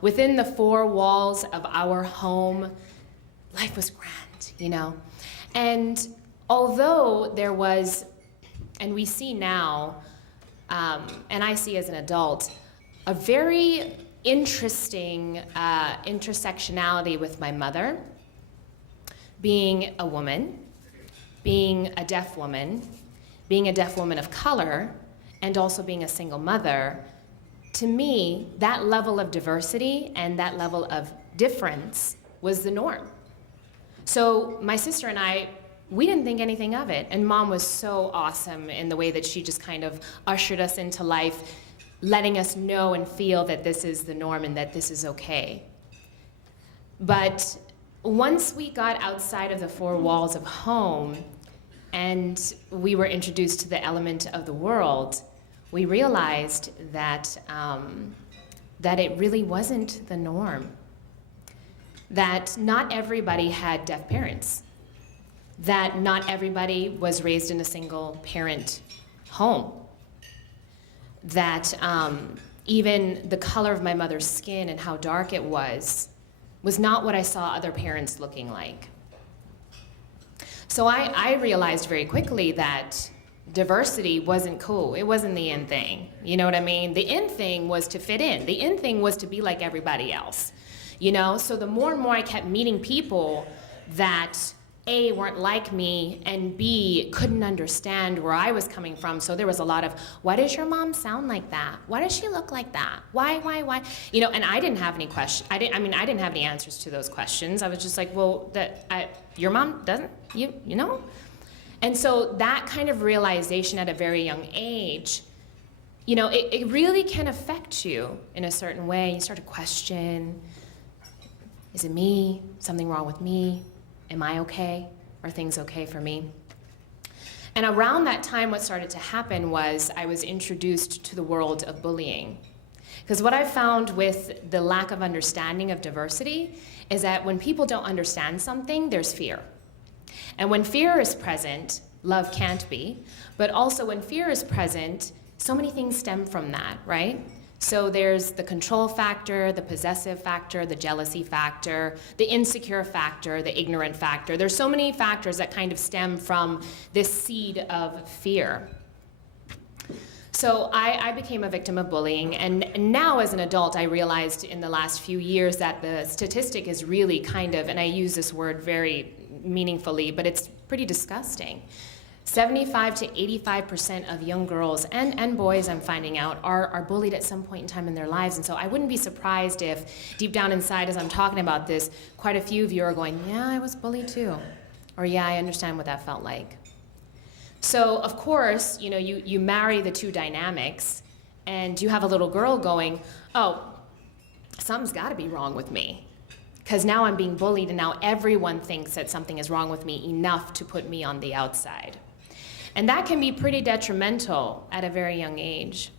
Within the four walls of our home, life was grand, you know? And although there was, and we see now, and I see as an adult, a very interesting intersectionality with my mother, being a woman, being a deaf woman of color, and also being a single mother. To me, that level of diversity and that level of difference was the norm. So my sister and I, we didn't think anything of it. And Mom was so awesome in the way that she just kind of ushered us into life, letting us know and feel that this is the norm and that this is okay. But once we got outside of the four walls of home and we were introduced to the element of the world, we realized that, that it really wasn't the norm. That not everybody had deaf parents. That not everybody was raised in a single parent home. That even the color of my mother's skin and how dark it was not what I saw other parents looking like. So I realized very quickly that diversity wasn't cool. It wasn't the in thing. You know what I mean? The in thing was to fit in. The in thing was to be like everybody else. You know? So the more and more I kept meeting people that A, weren't like me, and B, couldn't understand where I was coming from. So there was a lot of, why does your mom sound like that? Why does she look like that? Why? You know, and I didn't have any questions. I didn't have any answers to those questions. I was just like, well, your mom doesn't, you know? And so that kind of realization at a very young age, you know, it really can affect you in a certain way. You start to question, is it me? Something wrong with me? Am I okay? Are things okay for me? And around that time, what started to happen was I was introduced to the world of bullying. Because what I found with the lack of understanding of diversity is that when people don't understand something, there's fear. And when fear is present, love can't be, but also when fear is present, so many things stem from that, right? So there's the control factor, the possessive factor, the jealousy factor, the insecure factor, the ignorant factor. There's so many factors that kind of stem from this seed of fear. So I became a victim of bullying, and now as an adult, I realized in the last few years that the statistic is really kind of, and I use this word very meaningfully, but it's pretty disgusting. 75 to 85% of young girls and boys, I'm finding out, are bullied at some point in time in their lives. And so I wouldn't be surprised if deep down inside as I'm talking about this, quite a few of you are going, yeah, I was bullied too. Or yeah, I understand what that felt like. So of course, you know, you marry the two dynamics and you have a little girl going, oh, something's gotta be wrong with me. Because now I'm being bullied and now everyone thinks that something is wrong with me enough to put me on the outside. And that can be pretty detrimental at a very young age.